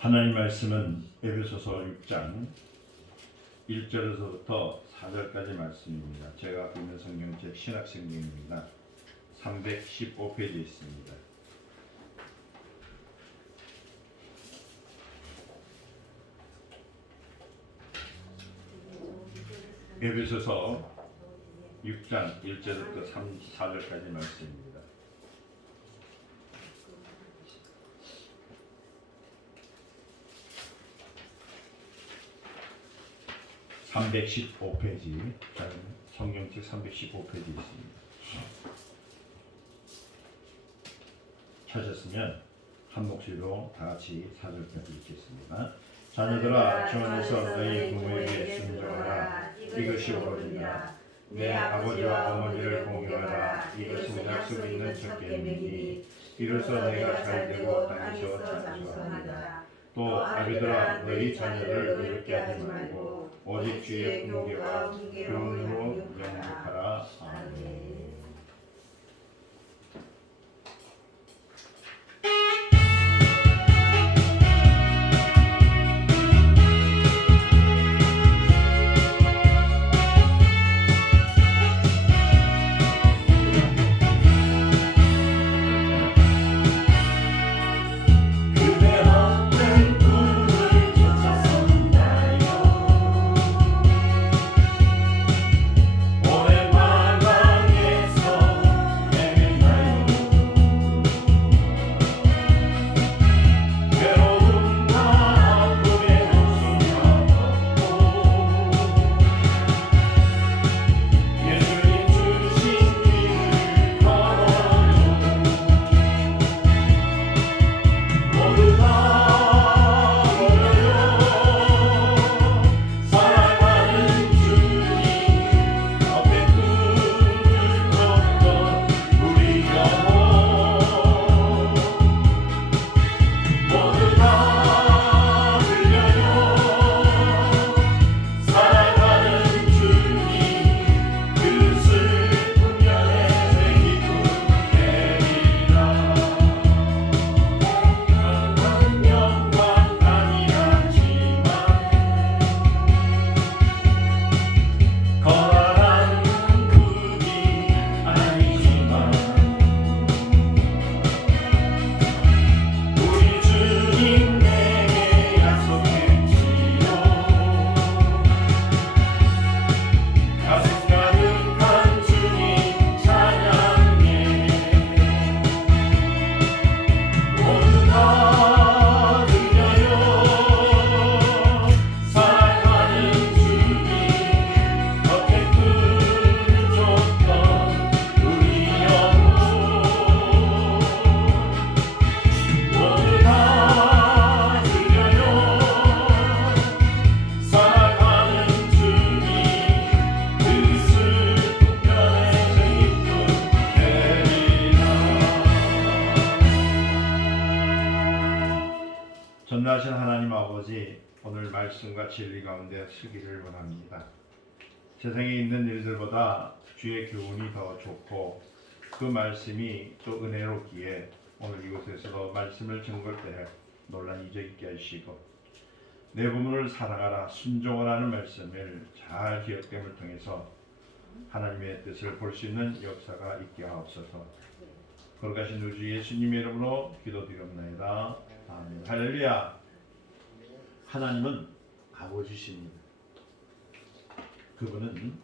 하나님 말씀은 에베소서 6장 1절에서부터 4절까지 말씀입니다. 제가 갖고 있는 성경책 신약성경입니다. 315페이지에 있습니다. 에베소서 6장 1절부터 4절까지 말씀입니다. 315페이지, 성경책 315페이지 있습니다. 찾았으면 한 목소리로 다 같이 4절까지 읽겠습니다. 자녀들아, 주 안에서 너희 부모에게 순종하라. 이것이 옳으니라. 내 아버지와 어머니를 공경하라. 이것은 약속 있는 첫 계명이니 이로써 내가 잘되고 땅에서 장수하리라. 또 아비들아, 너희 자녀를 외롭게 하지 말고 오직 주의 공경과 교훈으로 영접하라. 아멘. 전능하신 하나님 아버지, 오늘 말씀과 진리 가운데 서기를 원합니다. 세상에 있는 일들보다 주의 교훈이 더 좋고 그 말씀이 또 은혜롭기에 오늘 이곳에서도 말씀을 증거할 때 논란이 잊어있게 하시고 내 부모를 사랑하라, 순종하라는 말씀을 잘 기억됨을 통해서 하나님의 뜻을 볼 수 있는 역사가 있게 하옵소서. 거룩하신 우주 예수님의 이름으로 기도드리옵나이다. 아멘. 할렐루야. 하나님은 아버지십니다. 그분은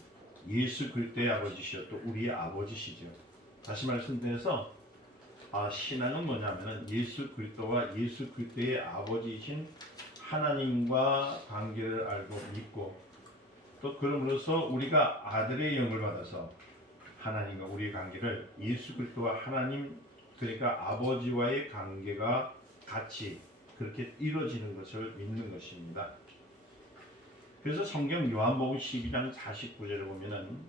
예수 그리스도의 아버지시요 또 우리의 아버지시죠. 다시 말씀드려서 신앙은 뭐냐면 예수 그리스도와 예수 그리스도의 아버지이신 하나님과 관계를 알고 믿고 또 그럼으로써 우리가 아들의 영을 받아서 하나님과 우리의 관계를 예수 그리스도와 하나님, 그러니까 아버지와의 관계가 같이 그렇게 이루어지는 것을 믿는 것입니다. 그래서 성경 요한복음 12장 49절을 보면은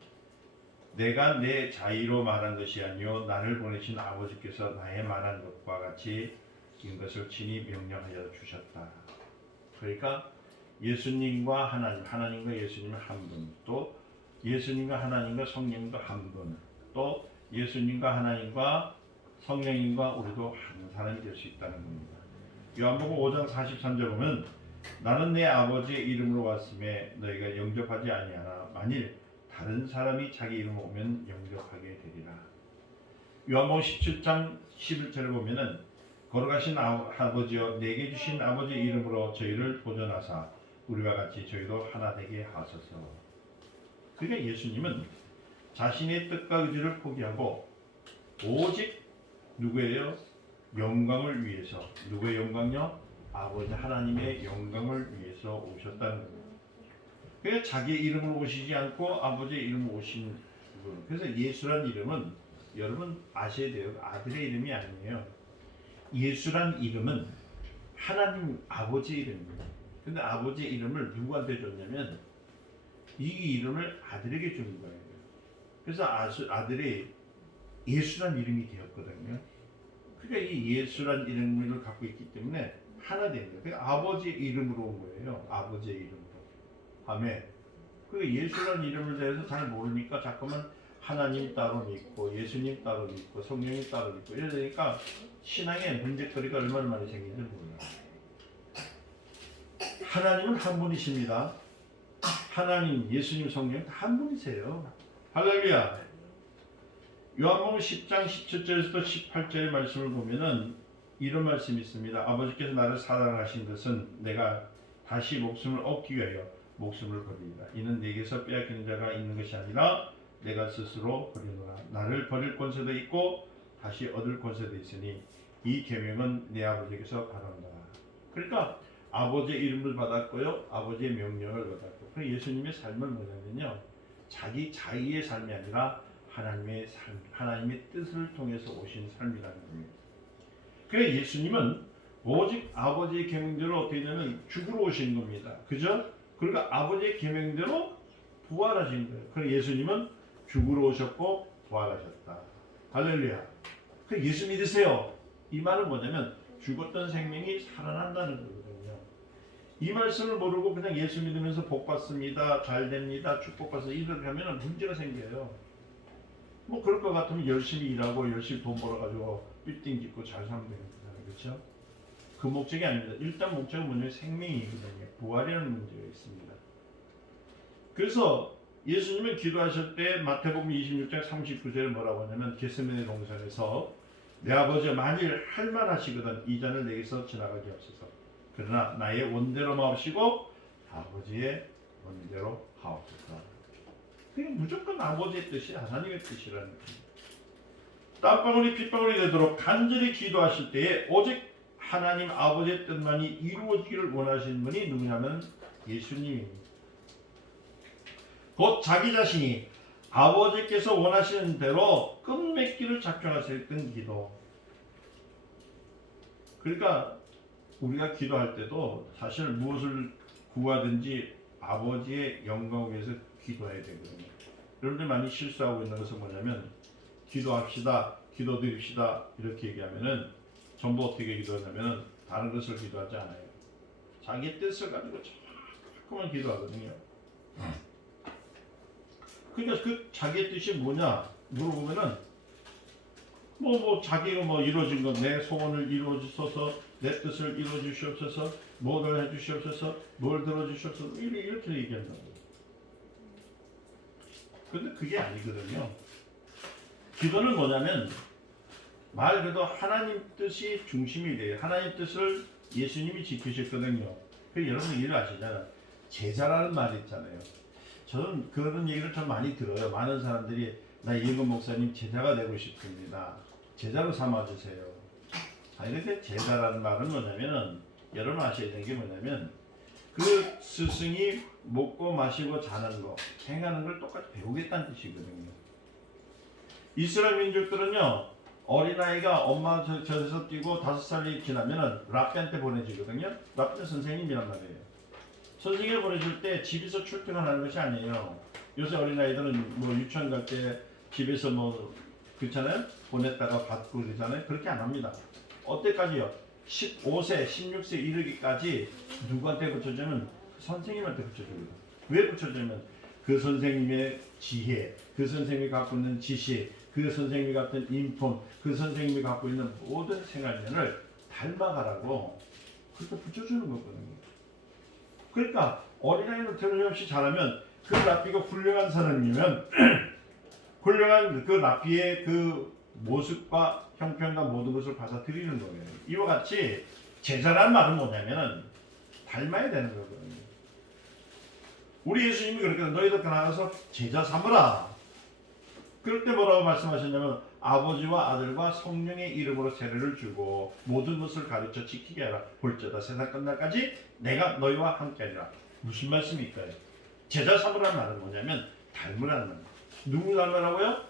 내가 내 자의로 말한 것이 아니요 나를 보내신 아버지께서 나의 말한 것과 같이 이것을 친히 명령하여 주셨다. 그러니까 예수님과 하나님과 예수님은 한 분, 또 예수님과 하나님과 성령님도 한 분, 또 예수님과 하나님과 성령님과 우리도 한 사람이 될 수 있다는 겁니다. 요한복음 5장 43절 보면 나는 내 아버지의 이름으로 왔음에 너희가 영접하지 아니하나 만일 다른 사람이 자기 이름으로 오면 영접하게 되리라. 요한복음 17장 11절을 보면은 걸어가신 아버지여 내게 주신 아버지의 이름으로 저희를 보존하사 우리와 같이 저희도 하나 되게 하소서. 그러니까 예수님은 자신의 뜻과 의지를 포기하고 오직 누구예요? 영광을 위해서. 누구의 영광요? 아버지 하나님의 영광을 위해서 오셨다는 거예요. 그러니까 자기의 이름으로 오시지 않고 아버지의 이름으로 오신 분. 그래서 예수란 이름은 여러분 아셔야 돼요. 아들의 이름이 아니에요. 예수란 이름은 하나님 아버지 이름입니다. 근데 아버지의 이름을 누구한테 줬냐면 이 이름을 아들에게 준 거예요. 그래서 아들이 예수란 이름이 되었거든요. 그러니까 이 예수란 이름을 갖고 있기 때문에 하나 된 거예요. 그러니까 아버지의 이름으로 온 거예요. 아버지의 이름으로. 아멘. 그 예수란 이름을 대해서 잘 모르니까 자꾸만 하나님 따로 믿고 예수님 따로 믿고 성령님 따로 믿고 이러니까 신앙에 문제거리가 얼마나 많이 생기는지 몰라요. 하나님은 한 분이십니다. 하나님, 예수님, 성령 다 한 분이세요. 할렐루야. 요한복음 10장 17절에서 18절의 말씀을 보면은 이런 말씀이 있습니다. 아버지께서 나를 사랑하신 것은 내가 다시 목숨을 얻기 위하여 목숨을 버리리라. 이는 내게서 빼앗기는 자가 있는 것이 아니라 내가 스스로 버리노라. 나를 버릴 권세도 있고 다시 얻을 권세도 있으니 이 계명은 내 아버지께서 받아온다. 그러니까 아버지의 이름을 받았고요. 아버지의 명령을 받았고. 그 예수님의 삶은 뭐냐면요. 자기 자의의 삶이 아니라 하나님의 삶, 하나님의 뜻을 통해서 오신 삶이라는 겁니다. 그래 예수님은 오직 아버지의 계명대로 어떻게 되냐면 죽으러 오신 겁니다. 그죠? 그러니까 아버지의 계명대로 부활하신 거예요. 그래 예수님은 죽으러 오셨고 부활하셨다. 할렐루야. 그 예수 믿으세요. 이 말은 뭐냐면 죽었던 생명이 살아난다는 거거든요. 이 말씀을 모르고 그냥 예수 믿으면서 복 받습니다. 잘 됩니다. 축복받습니다. 이렇게 하면 문제가 생겨요. 뭐 그럴 것 같으면 열심히 일하고 열심히 돈 벌어가지고 빌딩 짓고 잘 살면 됩니다. 그렇죠? 그 목적이 아닙니다. 일단 목적은 뭐냐면 생명이거든요. 부활이라는 문제가 있습니다. 그래서 예수님은 기도하실 때 마태복음 26장 39절에 뭐라고 하냐면 겟세마네 동산에서 내 아버지가 만일 할만하시거든 이 잔을 내게서 지나가게 하옵소서. 그러나 나의 원대로 마옵시고 아버지의 원대로 하옵소서. 그게 무조건 아버지의 뜻이 하나님의 뜻이라는 겁니다. 땀방울이 핏방울이 되도록 간절히 기도하실 때에 오직 하나님 아버지의 뜻만이 이루어지기를 원하시는 분이 누구냐면 예수님입니다. 곧 자기 자신이 아버지께서 원하시는 대로 끝맺기를 작정하셨던 기도. 그러니까 우리가 기도할 때도 사실 무엇을 구하든지 아버지의 영광을 위해서 기도해야 되거든요. 여러분들 많이 실수하고 있는 것은 뭐냐면 기도합시다, 기도드립시다 이렇게 얘기하면은 전부 어떻게 기도하냐면은 다른 것을 기도하지 않아요. 자기 뜻을 가지고 자꾸만 기도하거든요. 그러니까 그 자기의 뜻이 뭐냐 물어보면은 자기가 이루어진 것, 내 소원을 이루어 주소서, 내 뜻을 이루어 주시옵소서, 뭐를 해 주시옵소서, 뭘 들어 주시옵소서 이렇게 얘기한다고. 근데 그게 아니거든요. 기도는 뭐냐면 말 그대로 하나님 뜻이 중심이 돼요. 하나님 뜻을 예수님이 지키셨거든요. 그 여러분 이해를 아시잖아요. 제자라는 말이 있잖아요. 저는 그런 얘기를 좀 많이 들어요. 많은 사람들이 나 이은건 목사님 제자가 되고 싶습니다. 제자로 삼아주세요. 이렇게 제자라는 말은 뭐냐면은 여러분 아셔야 되는 게 뭐냐면 그 스승이 먹고 마시고 자는 거, 행하는 걸 똑같이 배우겠다는 뜻이거든요. 이스라엘 민족들은요 어린아이가 엄마 젖에서 뛰고 5살이 지나면은 랍비한테 보내지거든요. 랍비는 선생님이란 말이에요. 선생님을 보내줄 때 집에서 출퇴근하는 것이 아니에요. 요새 어린아이들은 유치원 갈 때 집에서 그렇잖아요. 보냈다가 받고 그러잖아요. 그렇게 안 합니다. 어때까지요? 15세, 16세 이르기까지 누구한테 붙여주면 선생님한테 붙여줍니다. 왜 붙여주면 그 선생님의 지혜, 그 선생님이 갖고 있는 지식, 그 선생님이 갖고 있는 인품, 그 선생님이 갖고 있는 모든 생활면을 닮아가라고 그렇게 붙여주는 거거든요. 그러니까 어린아이는 틀림없이 잘하면 그 랍비가 훌륭한 사람이면 훌륭한 그 랍비의 그 모습과 형편과 모든 것을 받아들이는 거예요. 이와 같이 제자란 말은 뭐냐면은 닮아야 되는 거거든요. 우리 예수님이 그렇게 너희들 나가서 제자 삼으라. 그럴 때 뭐라고 말씀하셨냐면 아버지와 아들과 성령의 이름으로 세례를 주고 모든 것을 가르쳐 지키게 하라. 볼지어다 세상 끝날까지 내가 너희와 함께하리라. 무슨 말씀일까요? 제자 삼으라는 말은 뭐냐면 닮으라는 말이에요. 누구 닮으라고요?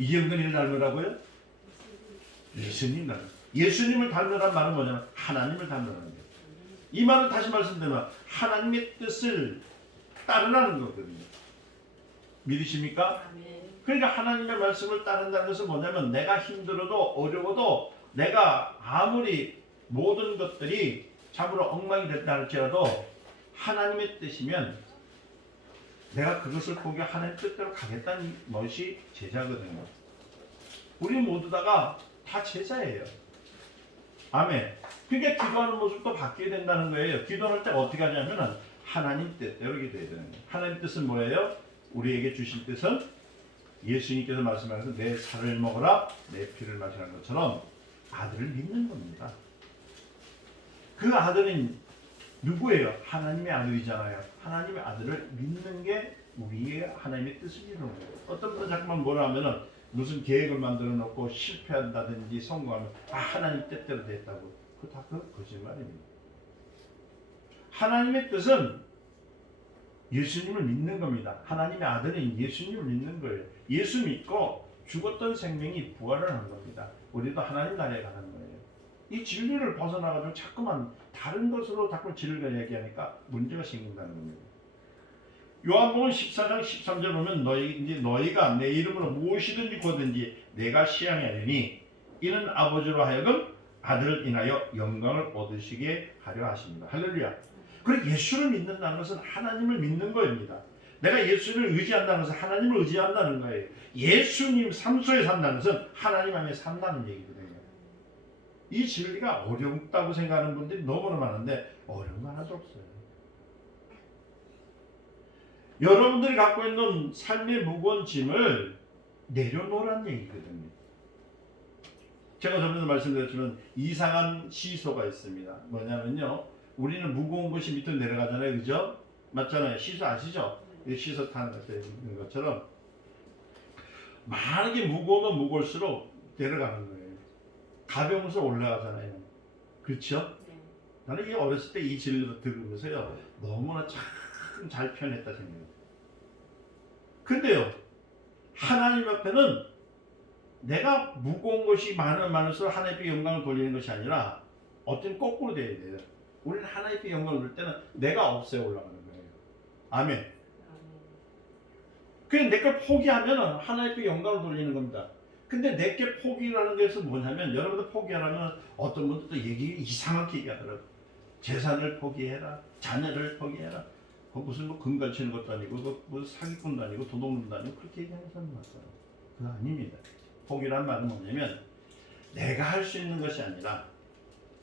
이경근이를 닮으라고요? 예수님 닮으라. 예수님을 닮으라는 말은 뭐냐면 하나님을 닮으라는 거예요. 이 말은 다시 말씀드리면 하나님의 뜻을 따르라는 거거든요. 믿으십니까? 그러니까 하나님의 말씀을 따른다는 것은 뭐냐면 내가 힘들어도 어려워도 내가 아무리 모든 것들이 참으로 엉망이 됐다 할지라도 하나님의 뜻이면 내가 그것을 포기 하나님 뜻대로 가겠다는 것이 제자거든요. 우리 모두 다가 다 제자예요. 아멘. 그러니까 기도하는 모습도 바뀌게 된다는 거예요. 기도할 때 어떻게 하냐면 하나님 뜻대로 기도해야 되는 거예요. 하나님 뜻은 뭐예요? 우리에게 주신 뜻은 예수님께서 말씀하셔서 내 살을 먹어라 내 피를 마시라는 것처럼 아들을 믿는 겁니다. 그 아들은 누구예요? 하나님의 아들이잖아요. 하나님의 아들을 믿는 게 우리의 하나님의 뜻을 이루는 거예요. 어떤 분은 자꾸만 뭐라 하면은 무슨 계획을 만들어 놓고 실패한다든지 성공하면 하나님 뜻대로 됐다고. 그거 다 거짓말입니다. 하나님의 뜻은 예수님을 믿는 겁니다. 하나님의 아들인 예수님을 믿는 거예요. 예수 믿고 죽었던 생명이 부활을 하는 겁니다. 우리도 하나님 나라에 가는 거예요. 이 진리를 벗어나가지고 자꾸만 다른 것으로 자꾸 진리를 얘기하니까 문제가 생긴다는 겁니다. 요한복음 14장 13절 보면 너희가 내 이름으로 무엇이든지 구하든지 내가 시행하리니 이는 아버지로 하여금 아들을 인하여 영광을 얻으시게 하려 하십니다. 할렐루야. 그리고 예수를 믿는다는 것은 하나님을 믿는 겁니다. 내가 예수를 의지한다는 것은 하나님을 의지한다는 거예요. 예수님 삶 속에 산다는 것은 하나님 안에 산다는 얘기거든요. 이 진리가 어렵다고 생각하는 분들이 너무나 많은데 어려운 거 하나도 없어요. 여러분들이 갖고 있는 삶의 무거운 짐을 내려놓으라는 얘기거든요. 제가 저번에도 말씀드렸지만 이상한 시소가 있습니다. 뭐냐면요. 우리는 무거운 것이 밑으로 내려가잖아요. 그죠? 맞잖아요. 시소 아시죠? 시소 타는 것처럼 만약에 무거우면 무거울수록 내려가는 거예요. 가벼우면서 올라가잖아요. 그렇죠? 나는 이 어렸을 때 이 진리를 들으면서요. 너무나 참 잘 표현했다 생각해요. 근데요. 하나님 앞에는 내가 무거운 것이 많을수록 하나님께 영광을 돌리는 것이 아니라 어떤 거꾸로 돼야 돼요. 우리는 하나님께 영광을 돌릴 때는 내가 없애 올라가는 거예요. 아멘. 그냥 내 걸 포기하면 하나님께 영광을 돌리는 겁니다. 근데 내게 포기라는 것은 뭐냐면 여러분들 포기하라면 어떤 분들도 이상하게 얘기하더라고요. 재산을 포기해라. 자녀를 포기해라. 무슨 금갈 치는 것도 아니고 뭐 사기꾼도 아니고 도둑놈도 아니고 그렇게 얘기하는 사람이 많아요. 그거 아닙니다. 포기란 말은 뭐냐면 내가 할 수 있는 것이 아니라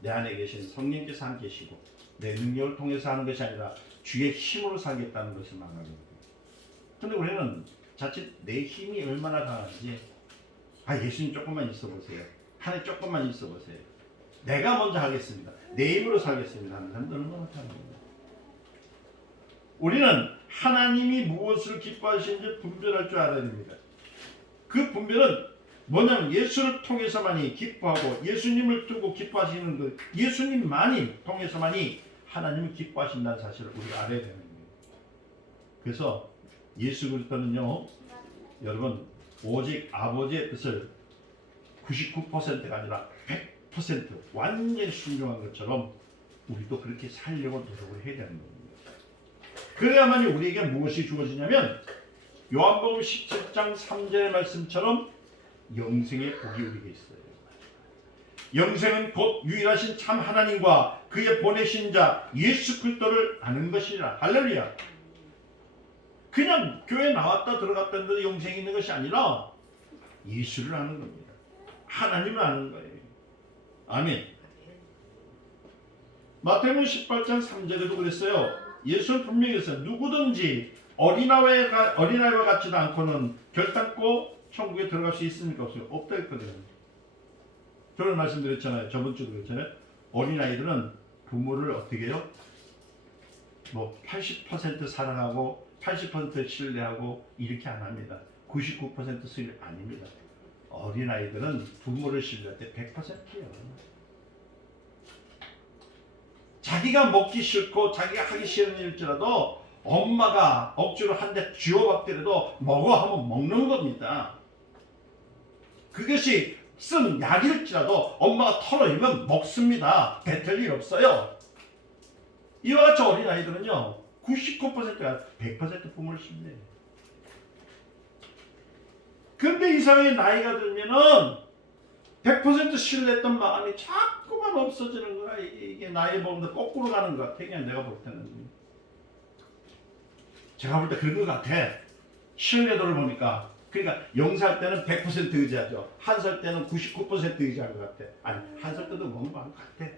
내 안에 계신 성령께서 함께 계시고 내 능력을 통해서 하는 것이 아니라 주의 힘으로 살겠다는 것을 말하는 거예요. 그런데 우리는 자칫 내 힘이 얼마나 강한지 예수님 조금만 있어 보세요. 하나님 조금만 있어 보세요. 내가 먼저 하겠습니다. 내 힘으로 살겠습니다 하는 사람들 얼마나 많다는 거예요. 우리는 하나님이 무엇을 기뻐하시는지 분별할 줄 알아야 됩니다. 그 분별은 뭐냐면 예수를 통해서만이 기뻐하고 예수님을 두고 기뻐하시는 그 예수님만이 통해서만이 하나님을 기뻐하신다는 사실을 우리가 알아야 되는 거예요. 그래서 예수 그리스도는요, 여러분 오직 아버지의 뜻을 99%가 아니라 100% 완전히 순종한 것처럼 우리도 그렇게 살려고 노력을 해야 되는 겁니다. 그래야만이 우리에게 무엇이 주어지냐면 요한복음 17장 3절의 말씀처럼 영생의 복이 우리에게 있어요. 영생은 곧 유일하신 참 하나님과 그의 보내신 자 예수 그리스도를 아는 것이라. 할렐루야. 그냥 교회 나왔다 들어갔다 했는데 영생이 있는 것이 아니라 예수를 아는 겁니다. 하나님을 아는 거예요. 아멘. 마태복음 18장 3절에도 그랬어요. 예수는 분명히 했어요. 누구든지 어린아이와 같지도 않고는 결단코 천국에 들어갈 수 있습니까? 없어요. 없다 했거든요. 저는 말씀드렸잖아요. 저번 주도 그랬잖아요. 어린아이들은 부모를 어떻게 해요? 뭐 80% 사랑하고 80% 신뢰하고 이렇게 안 합니다. 99% 신뢰 아닙니다. 어린아이들은 부모를 신뢰할 때 100%예요. 자기가 먹기 싫고 자기가 하기 싫은 일일지라도 엄마가 억지로 한 대 쥐어박더라도 먹어 하면 먹는 겁니다. 그것이 쓴 약일지라도 엄마가 털어입으면 먹습니다. 뱉을 일 없어요. 이와 같이 어린아이들은요 99%가 100% 부모를 신뢰해요. 근데 이상하게 나이가 들면은 100% 신뢰했던 마음이 자꾸만 없어지는 거야. 이게 나이 먹는데 거꾸로 가는 것 같아. 그냥 내가 볼 때는. 제가 볼 때 그런 것 같아. 신뢰도를 보니까. 그러니까 0살 때는 100% 의지하죠. 1살 때는 99% 의지한 것 같아. 아니 1살 때도 먹는 것 같아.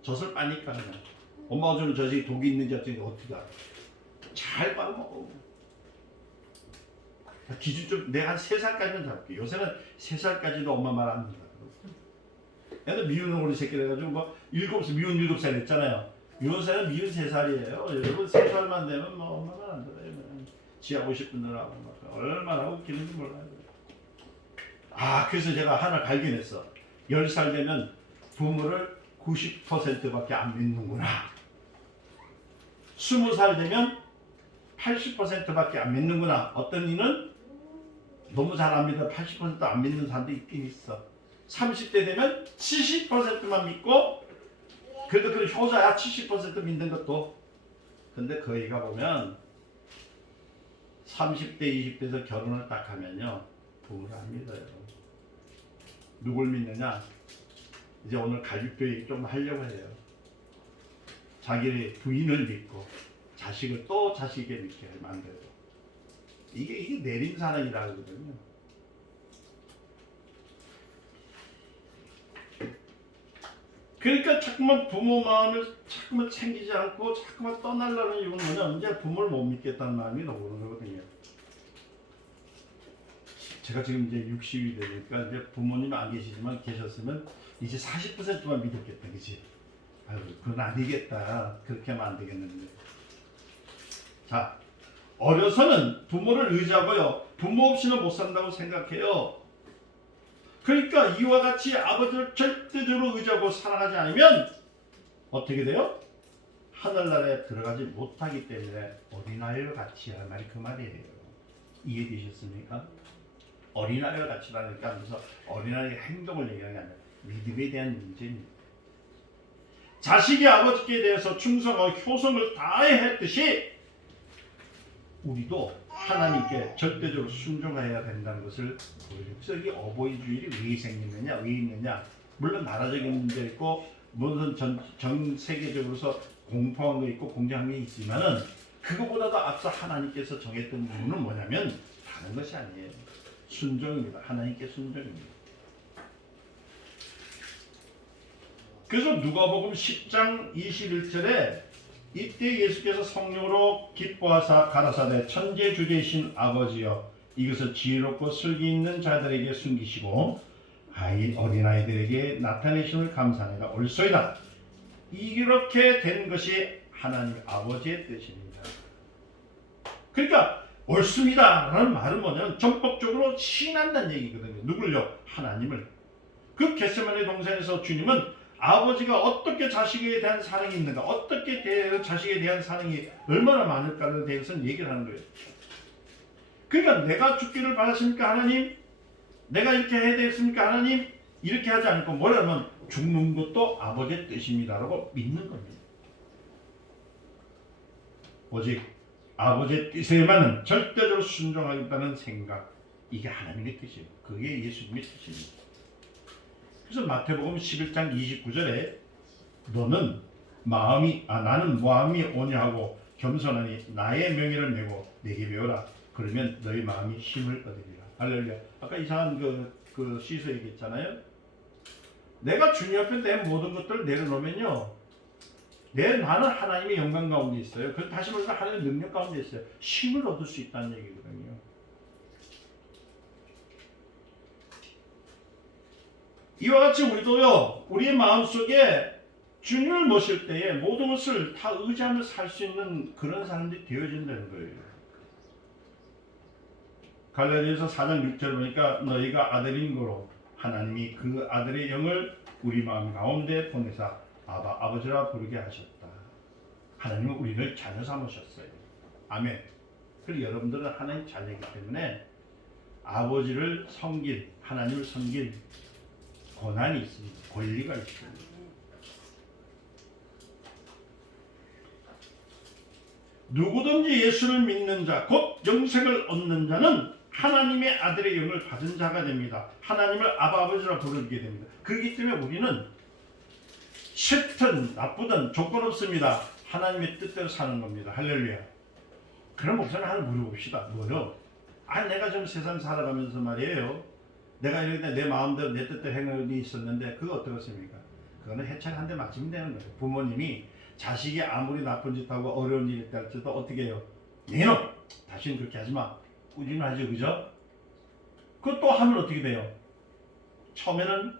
젖을 빠니까 그냥. 엄마가 주는 젖이 독이 있는지 어떻게 알아. 잘 빨아먹어. 기준 좀 내가 한 3살까지는 잡을게. 요새는 3살까지도 엄마 말 안 듣는다. 애들 미우는 우리 새끼 해가지고 뭐 미운 7살 했잖아요. 요새는 미운 3살이에요. 여러분 3살만 되면 뭐 엄마가 안 들어요. 지 하고 싶은 대로 하고 막 얼마나 웃기는지 몰라요. 그래서 제가 하나 발견했어. 10살 되면 부모를 90%밖에 안 믿는구나. 20살 되면 80%밖에 안 믿는구나. 어떤 이는 너무 잘 안 믿어 80% 안 믿는 사람도 있긴 있어. 30대 되면 70%만 믿고 그래도 그 효자야 70% 믿는 것도. 근데 거기가 보면 30대 20대에서 결혼을 딱 하면요 부모를 안 믿어요. 누굴 믿느냐? 이제 오늘 갈비뼈 얘기 좀 하려고 해요. 자기 부인을 믿고 자식을 또 자식에게 믿게 만들고 이게 내림사랑이라 하거든요. 그러니까 자꾸만 부모 마음을 자꾸만 챙기지 않고 자꾸만 떠나려는 이유는 뭐냐? 이제 부모를 못 믿겠다는 마음이 나오는 거거든요. 제가 지금 이제 60이 되니까 이제 부모님 안 계시지만 계셨으면 이제 40%만 믿었겠다, 그치? 아유, 그건 아니겠다. 그렇게 하면 안 되겠는데. 자, 어려서는 부모를 의지하고요. 부모 없이는 못 산다고 생각해요. 그러니까 이와 같이 아버지를 절대적으로 의지하고 살아가지 않으면 어떻게 돼요? 하늘나라에 들어가지 못하기 때문에 어린아이와 같이 할 말이 그 말이에요. 이해되셨습니까? 어린아이와 같이라니까 하면서 어린아이의 행동을 얘기하는 게 아니라 믿음에 대한 문제입니다. 자식이 아버지께 대해서 충성하고 효성을 다해 했듯이 우리도 하나님께 절대적으로 순종해야 된다는 것을 보여줍니다. 그래서 이 어버이 주일이 왜 생기느냐, 왜 있느냐? 물론 나라적인 문제 있고 무슨 전 세계적으로서 공포한 거 있고 공정한 게 있지만은 그거보다도 앞서 하나님께서 정했던 이유는 뭐냐면 다른 것이 아니에요. 순종입니다. 하나님께 순종입니다. 그래서 누가복음 10장 21절에 이때 예수께서 성령으로 기뻐하사 가라사대 천재주제이신 아버지여 이것을 지혜롭고 슬기 있는 자들에게 숨기시고 어린아이들에게 나타내심을 감사하니라 옳소이다. 이렇게 된 것이 하나님 아버지의 뜻입니다. 그러니까 옳습니다 라는 말은 뭐냐면 전폭적으로 신한다는 얘기거든요. 누굴요? 하나님을. 그 겟세마네 동산에서 주님은 아버지가 어떻게 자식에 대한 사랑이 있는가, 어떻게 자식에 대한 사랑이 얼마나 많을까에 대해서는 얘기를 하는 거예요. 그러니까 내가 죽기를 바라십니까 하나님? 내가 이렇게 해야 되겠습니까 하나님? 이렇게 하지 않고 뭐라면 죽는 것도 아버지의 뜻입니다라고 믿는 겁니다. 오직 아버지의 뜻에만은 절대적으로 순종하겠다는 생각, 이게 하나님의 뜻이에요. 그게 예수님의 뜻입니다. 그래서 마태복음 11장 29절에 너는 나는 마음이 온유하고 겸손하니 나의 명예를 메고 내게 배우라. 그러면 너희 마음이 힘을 얻으리라. 할렐루야. 아까 이상한 그 시서 얘기했잖아요. 내가 주님 앞에 내 모든 것들을 내려놓으면요 나는 하나님의 영광 가운데 있어요. 그래서 다시 말해서 하나님의 능력 가운데 있어요. 힘을 얻을 수 있다는 얘기거든요. 이와 같이 우리도요, 우리의 마음속에 주님을 모실 때에 모든 것을 다 의지하며 살 수 있는 그런 사람들이 되어진다는 거예요. 갈라디아서 4장 6절 보니까 너희가 아들인 거로 하나님이 그 아들의 영을 우리 마음 가운데 보내사 아바 아버지라 부르게 하셨다. 하나님은 우리를 자녀 삼으셨어요. 아멘. 그리고 여러분들은 하나님 자녀이기 때문에 아버지를 섬긴, 하나님을 섬긴 권한이 있습니다. 권리가 있습니다. 누구든지 예수를 믿는 자, 곧 영생을 얻는 자는 하나님의 아들의 영을 받은 자가 됩니다. 하나님을 아버지라 부르게 됩니다. 그렇기 때문에 우리는 싫든 나쁘든 조건 없습니다. 하나님의 뜻대로 사는 겁니다. 할렐루야. 그럼 목사님 하나 물어봅시다. 뭐요? 내가 좀 세상 살아가면서 말이에요. 내가 이렇게 내 마음대로 내 뜻대로 행동이 있었는데 그거 어떻습니까? 그거는 해차게 한 대 맞으면 되는 거예요. 부모님이 자식이 아무리 나쁜 짓 하고 어려운 일이 있다 할지라도 어떻게 해요? 얘놈! 다시는 그렇게 하지 마. 꾸준하죠, 그죠? 그것도 하면 어떻게 돼요? 처음에는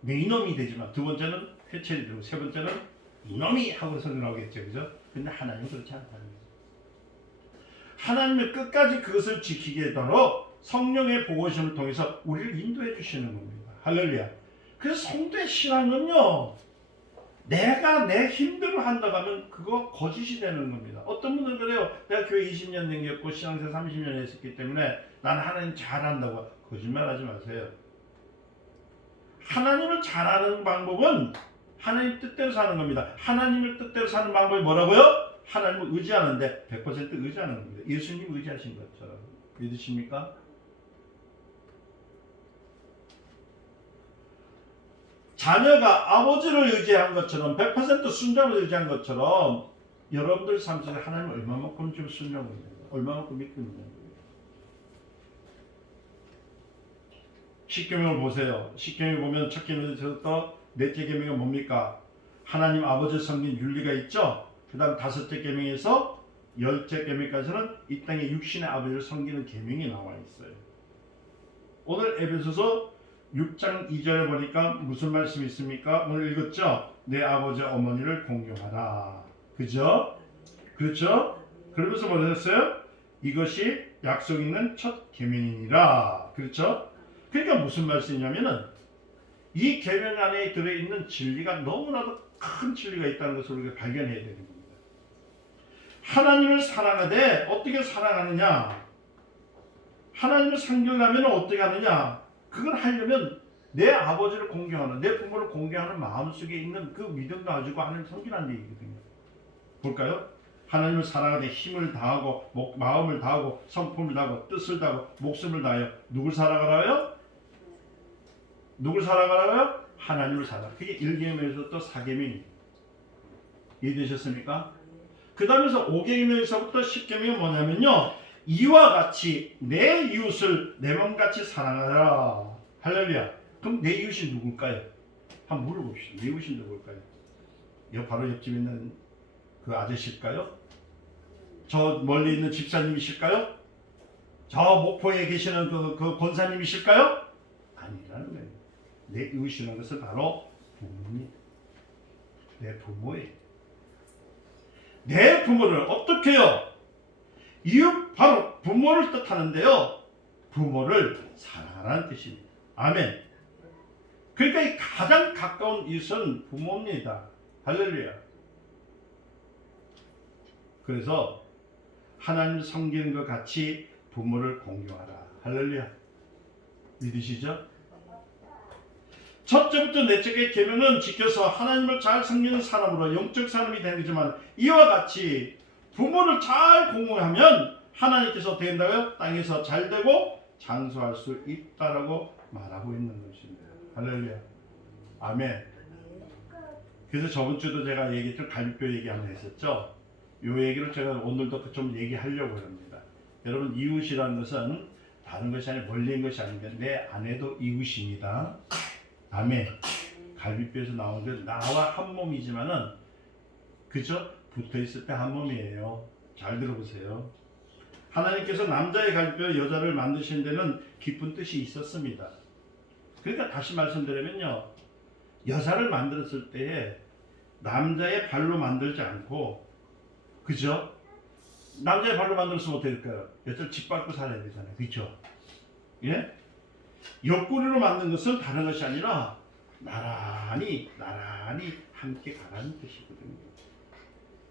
내 이놈이 되지만 두 번째는 회초리 들고 세 번째는 이놈이 하고 소리 나오겠죠, 그죠? 근데 하나님은 그렇지 않다는 거죠. 하나님은 끝까지 그것을 지키게 하도록 성령의 보호심을 통해서 우리를 인도해 주시는 겁니다. 할렐루야. 그래서 성도의 신앙은요, 내가 내 힘대로 한다고 하면 그거 거짓이 되는 겁니다. 어떤 분들은 그래요. 내가 교회 20년 다녔고 신앙생활 30년 했었기 때문에 난 하나님 잘한다고. 거짓말하지 마세요. 하나님을 잘하는 방법은 하나님 뜻대로 사는 겁니다. 하나님을 뜻대로 사는 방법이 뭐라고요? 하나님을 의지하는데 100% 의지하는 겁니다. 예수님 의지하신 것처럼. 믿으십니까? 자녀가 아버지를 의지한 것처럼 100% 순종을 의지한 것처럼 여러분들 삶 속에 하나님을 얼마만큼 좀 순종을 해요. 얼마만큼 믿고 있는 거예요. 십계명을 보세요. 십계명을 보면 첫 계명에서부터 넷째 계명이 뭡니까? 하나님 아버지를 섬긴 윤리가 있죠. 그 다음 다섯째 계명에서 열째 계명까지는 이 땅의 육신의 아버지를 섬기는 계명이 나와 있어요. 오늘 에베소서 6장 2절에 보니까 무슨 말씀이 있습니까? 오늘 읽었죠? 내 아버지 어머니를 공경하라. 그죠? 그렇죠? 그러면서 뭐라 했어요? 이것이 약속 있는 첫 계명이니라. 그렇죠? 그러니까 무슨 말씀이냐면은 이 계명 안에 들어있는 진리가 너무나도 큰 진리가 있다는 것을 우리가 발견해야 되는 겁니다. 하나님을 사랑하되 어떻게 사랑하느냐? 하나님을 섬기려면 어떻게 하느냐? 그걸 하려면 내 아버지를 공경하는, 내 부모를 공경하는 마음속에 있는 그 믿음 가지고 하나님을 섬기라는 얘기거든요. 볼까요? 하나님을 사랑하되 힘을 다하고 마음을 다하고 성품을 다하고 뜻을 다하고 목숨을 다하여 누굴 사랑하라고요? 누굴 사랑하라고요? 하나님을 사랑. 그게 1계명에서 또 4계명입니다. 이해되셨습니까? 그 다음에서 5계명에서부터 10계명이 뭐냐면요, 이와 같이 내 이웃을 내 몸같이 사랑하라. 할렐루야. 그럼 내 이웃이 누굴까요? 한번 물어봅시다. 내 이웃이 누굴까요? 바로 옆집에 있는 그 아저씨일까요? 저 멀리 있는 집사님이실까요? 저 목포에 계시는 그 권사님이실까요? 아니라는 거예요. 내 이웃이라는 것은 바로 부모님, 내 부모예요. 내 부모를 어떻게 해요? 이웃 바로 부모를 뜻하는데요. 부모를 사랑하라는 뜻입니다. 아멘. 그러니까 이 가장 가까운 이웃은 부모입니다. 할렐루야. 그래서 하나님 섬기는 것 같이 부모를 공경하라. 할렐루야. 믿으시죠? 첫째부터 넷째 계명은 지켜서 하나님을 잘 섬기는 사람으로 영적 사람이 되는 거지만 이와 같이 부모를 잘 공경하면 하나님께서 된다고요? 땅에서 잘 되고 장수할 수 있다라고 말하고 있는 것입니다. 할렐루야. 아멘. 그래서 저번 주도 제가 얘기했죠. 갈비뼈 얘기 한번 했었죠. 이 얘기를 제가 오늘도 좀 얘기하려고 합니다. 여러분, 이웃이라는 것은 다른 것이 아니라 멀리 있는 것이 아닌데 내 아내도 이웃입니다. 아멘. 갈비뼈에서 나온 게 나와 한 몸이지만은 그죠? 붙어 있을 때 한 몸이에요. 잘 들어보세요. 하나님께서 남자의 갈비와 여자를 만드신 데는 깊은 뜻이 있었습니다. 그러니까 다시 말씀드리면요, 여자를 만들었을 때에 남자의 발로 만들지 않고, 그죠? 남자의 발로 만들었으면 어떻게 될까요? 여자를 짓밟고 살아야 되잖아요. 그죠? 예? 옆구리로 만든 것은 다른 것이 아니라 나란히 함께 가라는 뜻이거든요.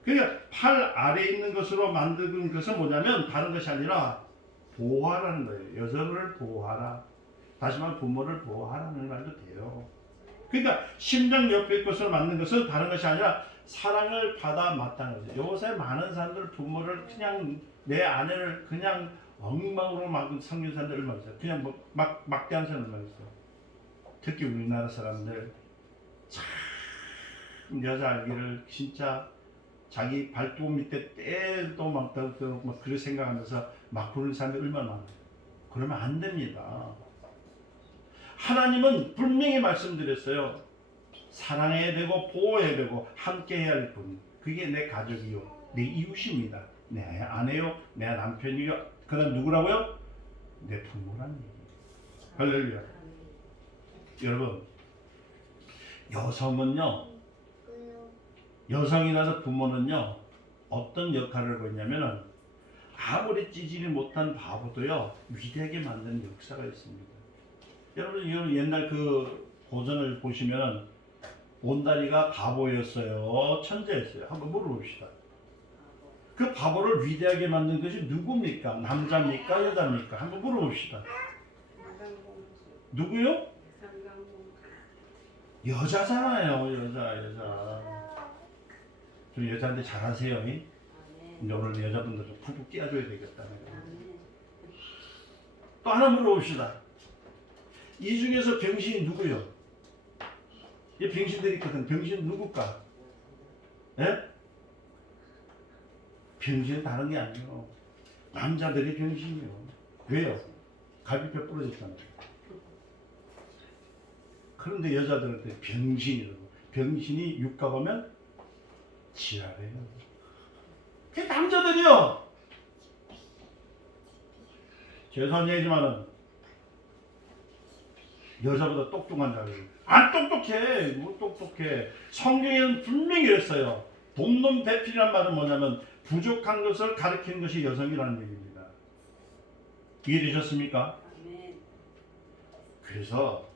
그러니까 팔 아래에 있는 것으로 만든 것은 뭐냐면 다른 것이 아니라 보호하라는 거예요. 여성을 보호하라. 다시 말하면 부모를 보호하라는 말도 돼요. 그러니까 심장 옆에 것으로 만든 것은 다른 것이 아니라 사랑을 받아 마땅한 거죠. 요새 많은 사람들 부모를 그냥 내 아내를 그냥 엉망으로 막은 성교사들 얼마나 있어요. 그냥 뭐 막대한 사람 얼마나 있어요. 특히 우리나라 사람들 참 여자 알기를 진짜 자기 발톱 밑에 때도 막 그렇게 생각하면서 막 부르는 사람들이 얼마나 많아요. 그러면 안 됩니다. 하나님은 분명히 말씀드렸어요. 사랑해야 되고 보호해야 되고 함께 해야 할 분. 그게 내 가족이요. 내 이웃입니다. 내 아내요. 내 남편이요. 그 다음 누구라고요? 내 부모라는 얘기예요. 할렐루야. 여러분, 여성이라서 부모는요, 어떤 역할을 하고 있냐면은 아무리 찌질이 못한 바보도요, 위대하게 만드는 역사가 있습니다. 여러분, 옛날 그 고전을 보시면은 온다리가 바보였어요, 천재였어요? 한번 물어봅시다. 그 바보를 위대하게 만든 것이 누굽니까? 남자입니까? 여자입니까? 한번 물어봅시다. 누구요? 여자잖아요. 여자. 좀 여자한테 잘하세요. 이제 오늘 여자분들 좀 푹푹 끼워줘야 되겠다. 또 하나 물어봅시다. 이 중에서 병신이 누구요? 이 병신들이 있거든. 병신은 누굴까? 예? 병신은 다른 게 아니에요. 남자들이 병신이요. 왜요? 갈비뼈 부러졌잖아요. 그런데 여자들한테 병신이라고. 병신이 육가 보면 지랄해요. 그 남자들이요. 죄송한 얘기지만은 여자보다 똑똑한 자예요. 안 똑똑해. 뭐 똑똑해. 성경에는 분명히 그랬어요. 돈놈 배필이란 말은 뭐냐면 부족한 것을 가리키는 것이 여성이라는 얘기입니다. 이해되셨습니까? 그래서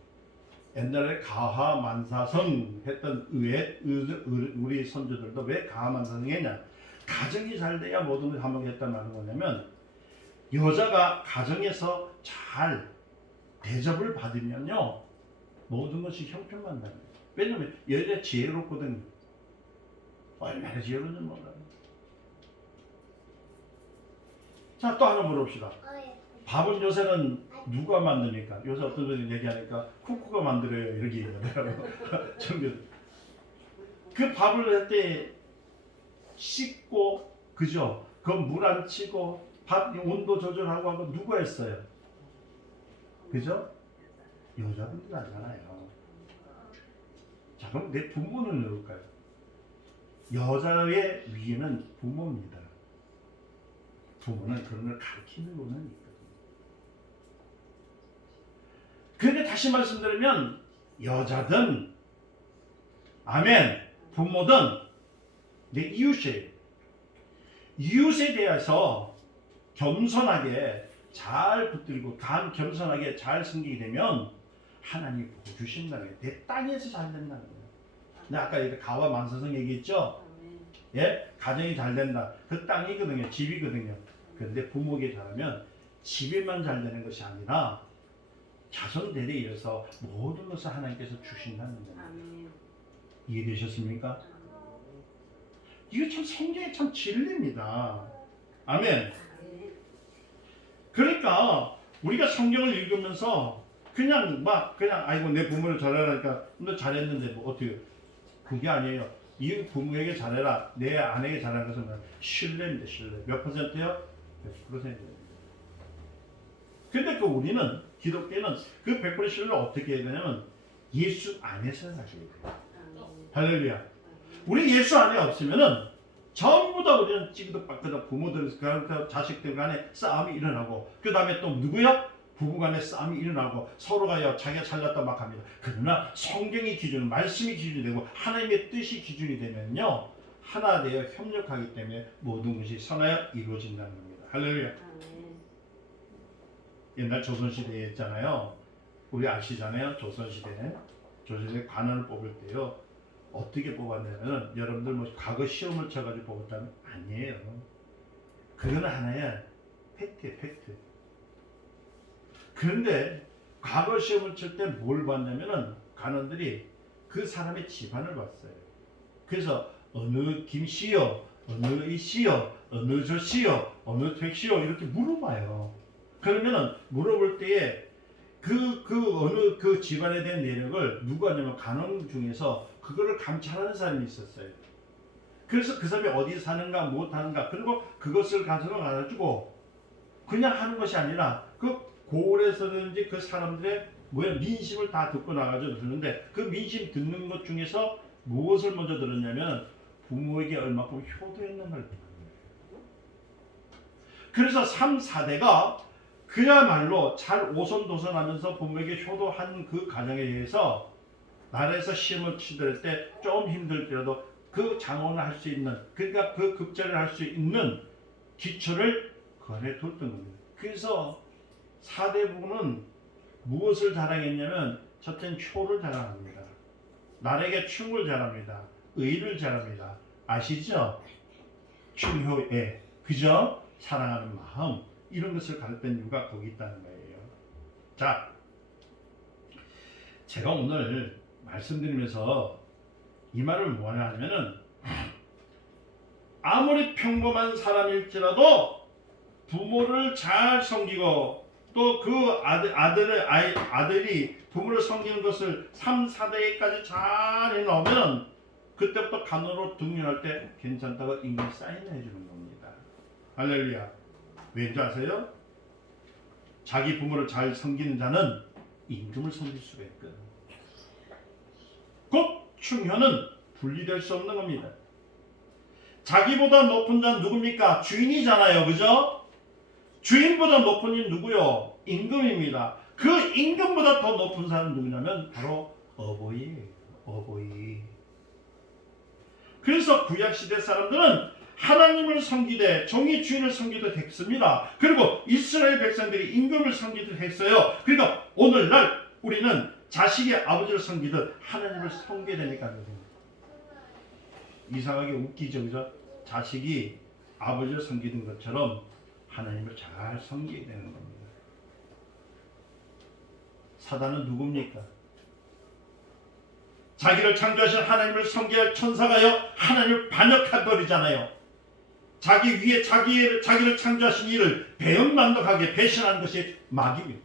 옛날에 가하만사성 했던 우리 선조들도 왜 가하만사성 했냐? 가정이 잘 돼야 모든 것이 화목했단 말은 뭐냐면 여자가 가정에서 잘 대접을 받으면요 모든 것이 형편만나요. 왜냐면 여자 지혜롭거든요. 얼마나 지혜로운지 몰라요. 자, 또 하나 물어봅시다. 밥은 요새는 누가 만드니까? 요새 어떤 분이 얘기하니까 쿠쿠가 만들어요 이렇게 얘기하더라고요. 그 밥을 할 때 씻고 그죠? 그 물 안 치고 밥 온도 조절하고 하고 누가 했어요? 그죠? 여자분들 하잖아요. 자, 그럼 내 부모는 누굴까요? 여자의 위에는 부모입니다. 부모는 그런 걸 가르치는 거는 있거든요. 그런데 다시 말씀드리면 여자든 아멘 부모든 내 이웃이에요. 이웃에 대해서 겸손하게 잘 붙들고 겸손하게 잘 섬기게 되면 하나님이 복 주신다는 거예요. 내 땅에서 잘 된다는 거예요. 근데 아까 가와 만사성 얘기했죠? 예? 가정이 잘 된다. 그 땅이거든요. 집이거든요. 그런데 부모에게 잘하면 집에만 잘 되는 것이 아니라 자손 대대에 이어서 모든 것을 하나님께서 주신다는 거예요. 이해되셨습니까? 이거 참 성경의 참 진리입니다. 아멘. 그러니까 우리가 성경을 읽으면서 그냥 아이고 내 부모를 잘하라니까 너 잘했는데 뭐 어떻게 그게 아니에요. 이 부모에게 잘해라. 내 아내에게 잘하는 것은 신뢰입니다. 신뢰. 몇 %요? 100%입니다. 근데 우리는 기독교는 그 100% 신뢰를 어떻게 해야 되냐면 예수 안에서 가져야 돼요. 할렐루야. 우리 예수 안에 없으면은 전부 다 우리는 찌그덕빠그덕 부모들 자식들 간에 싸움이 일어나고 그 다음에 또 누구요? 부부 간에 싸움이 일어나고 서로가요 자기가 잘났다 막 합니다. 그러나 성경이 기준, 말씀이 기준이 되고 하나님의 뜻이 기준이 되면요 하나 되어 협력하기 때문에 모든 것이 선하여 이루어진다는 겁니다. 할렐루야. 옛날 조선시대에 있잖아요. 우리 아시잖아요. 조선시대 관원을 뽑을 때요 어떻게 뽑았냐면 여러분들 뭐 과거 시험을 쳐가지고 뽑았다면 아니에요. 그거는 하나의 팩트예요. 팩트. 그런데 과거 시험을 칠 때 뭘 봤냐면은 관원들이 그 사람의 집안을 봤어요. 그래서 어느 김씨요, 어느 이씨요, 어느 저씨요, 어느 택씨요 이렇게 물어봐요. 그러면은 물어볼 때에 어느 그 집안에 대한 내력을 누가 하냐면 관원 중에서 그거를 감찰하는 사람이 있었어요. 그래서 그 사람이 어디 사는가 못 하는가 그리고 그것을 가지고 그냥 하는 것이 아니라 그 고을에서든지 그 사람들의 민심을 다 듣고 나가지고 듣는데 그 민심 듣는 것 중에서 무엇을 먼저 들었냐면 부모에게 얼마큼 효도했는가를 듣는 거예요. 그래서 3, 4대가 그야말로 잘 오손도손하면서 부모에게 효도한 그 가정에 의해서 나라에서 시험을 치들 때 좀 힘들더라도 그 장원을 할 수 있는 그러니까 그 급제를 할 수 있는 기초를 건해뒀던 겁니다. 그래서 4대 부부는 무엇을 자랑했냐면 첫째는 효를 자랑합니다. 나라에게 충을 자랑합니다. 의를 자랑합니다. 아시죠? 충효에 그저 사랑하는 마음 이런 것을 가르친 이유가 거기 있다는 거예요. 자, 제가 오늘 말씀드리면서 이 말을 뭐냐 하면은 아무리 평범한 사람일지라도 부모를 잘 섬기고 또 그 아들이 부모를 섬기는 것을 3, 4대까지 잘 해놓으면 그때부터 간호로 등록할 때 괜찮다고 임금 사인을 해주는 겁니다. 할렐루야. 왠지 아세요? 자기 부모를 잘 섬기는 자는 임금을 섬길 수가 있거든. 곧 충효는 분리될 수 없는 겁니다. 자기보다 높은 자는 누굽니까? 주인이잖아요. 그죠? 주인보다 높은 이 누구요? 임금입니다. 그 임금보다 더 높은 사람은 누구냐면 바로 어버이예요. 어버이. 그래서 구약시대 사람들은 하나님을 섬기되 종이 주인을 섬기듯 했습니다. 그리고 이스라엘 백성들이 임금을 섬기듯 했어요. 그러니까 오늘날 우리는 자식이 아버지를 섬기듯 하나님을 섬겨야 되니까 이상하게 웃기죠. 그죠? 자식이 아버지를 섬기는 것처럼 하나님을 잘 섬겨야 되는 겁니다. 사단은 누굽니까? 자기를 창조하신 하나님을 섬겨야 할 천사가요 하나님을 반역해버리잖아요. 자기 위에 자기를 창조하신 이를 배은망덕하게 배신하는 것이 마귀입니다.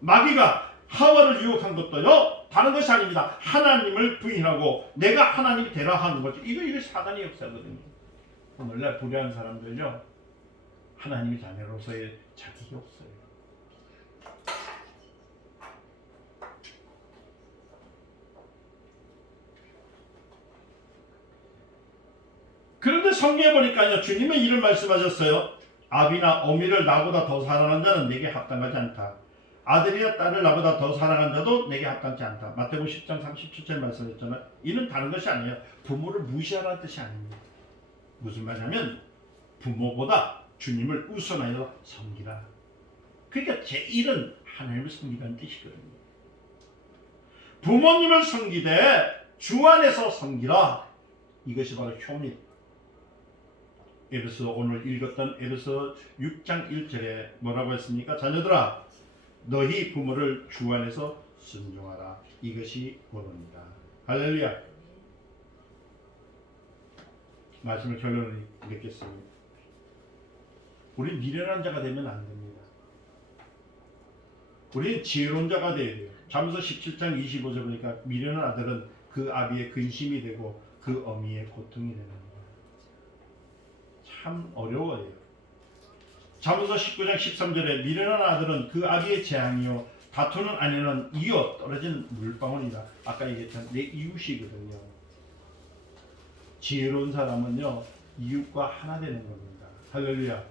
마귀가 하와를 유혹한 것도요 다른 것이 아닙니다. 하나님을 부인하고 내가 하나님이 되라 하는 거죠. 이거 사단의 역사거든요. 오늘날 불의한 사람들요 하나님의 자녀로서의 자격이 없어요. 그런데 성경에 보니까요 주님은 이런 말씀하셨어요. 아비나 어미를 나보다 더 사랑하는 자는 내게 합당하지 않다. 아들이나 딸을 나보다 더 사랑하는 자도 내게 합당치 않다. 마태복음 10장 37절 말씀했잖아요. 이는 다른 것이 아니에요. 부모를 무시하라는 뜻이 아닙니다. 무슨 말이냐면 부모보다 주님을 우선하여 섬기라. 그러니까 제1은 하나님을 섬기라는 뜻이거든요. 부모님을 섬기되 주 안에서 섬기라. 이것이 바로 효입니다. 에베소 오늘 읽었던 에베소 6장 1절에 뭐라고 했습니까? 자녀들아 너희 부모를 주 안에서 순종하라. 이것이 원어입니다. 할렐루야. 말씀을 결론을 맺겠습니다. 우리 미련한 자가 되면 안 됩니다. 우리는 지혜로운 자가 되어야 돼요. 잠언서 17장 25절 보니까 미련한 아들은 그 아비의 근심이 되고 그 어미의 고통이 되는 겁니다. 참 어려워요. 잠언서 19장 13절에 미련한 아들은 그 아비의 재앙이요 다투는 아내는 이어 떨어진 물방울이다. 아까 얘기했던 내 이웃이거든요. 지혜로운 사람은요 이웃과 하나 되는 겁니다. 할렐루야.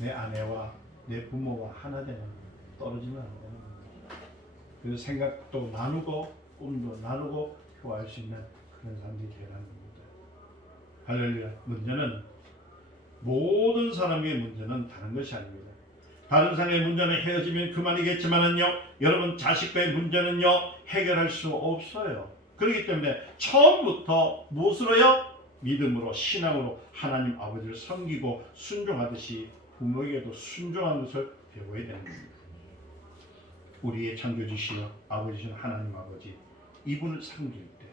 내 아내와 내 부모와 하나 되는 겁니다. 떨어지면 안 되는 겁니다. 그래서 생각도 나누고 꿈도 나누고 효과할 수 있는 그런 사람들이 되라는 겁니다. 할렐루야. 문제는 모든 사람의 문제는 다른 것이 아닙니다. 다른 사람의 문제는 헤어지면 그만이겠지만은요, 여러분 자식과의 문제는요 해결할 수 없어요. 그렇기 때문에 처음부터 무엇으로요? 믿음으로, 신앙으로 하나님 아버지를 섬기고 순종하듯이 부모에게도 순종하는 것을 배워야 되는 겁니다. 우리의 창조주시여 아버지신 하나님 아버지, 이분을 섬길 때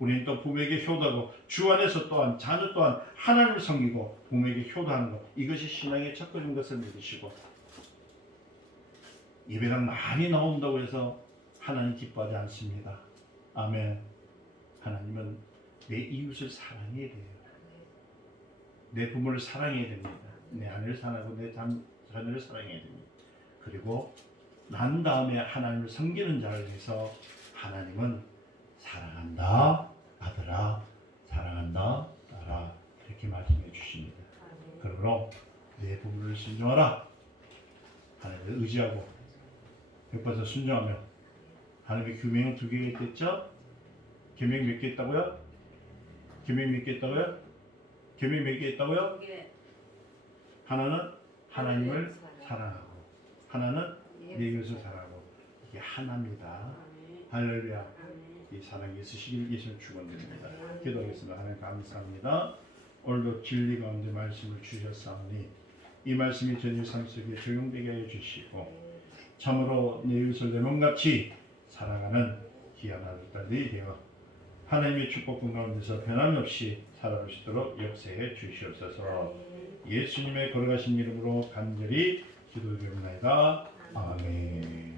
우리는 또 부모에게 효도하고 주 안에서 또한 자녀 또한 하나님을 섬기고 부모에게 효도하는 것, 이것이 신앙의 첫걸음인 것을 믿으시고, 예배당 많이 나온다고 해서 하나님 기뻐하지 않습니다. 아멘. 하나님은 내 이웃을 사랑해야 돼요. 내 부모를 사랑해야 됩니다. 내 아내를 사랑하고 내 자녀를 사랑해야 됩니다. 그리고 난 다음에 하나님을 섬기는 자를 위해서 하나님은 사랑한다 아들아, 사랑한다 딸아, 이렇게 말씀해 주십니다. 그러므로 내 부모를 순종하라. 하나님을 의지하고 옆에서 순종하면 하나님의 규명은 두 개가 있겠죠? 계명 몇 개 있다고요? 계명 몇 개 있다고요? 계명 몇 개 있다고요? 하나는 하나님을 사랑하고, 하나는 내 이웃을 사랑하고, 이게 하나입니다. 할렐루야. 이 사랑이 있으시길 예수님 축원드립니다. 기도하겠습니다. 하나님 감사합니다. 오늘도 진리 가운데 말씀을 주셨사오니 이 말씀이 저희 삶 속에 적용되게 해 주시고, 참으로 내 이웃을 내 몸같이 살아가는 귀한 아들들이 되어 하나님의 축복권 가운데서 변함없이 살아갈 수 있도록 역사해 주시옵소서. 예수님의 걸어가신 이름으로 간절히 기도드립니다. 아멘.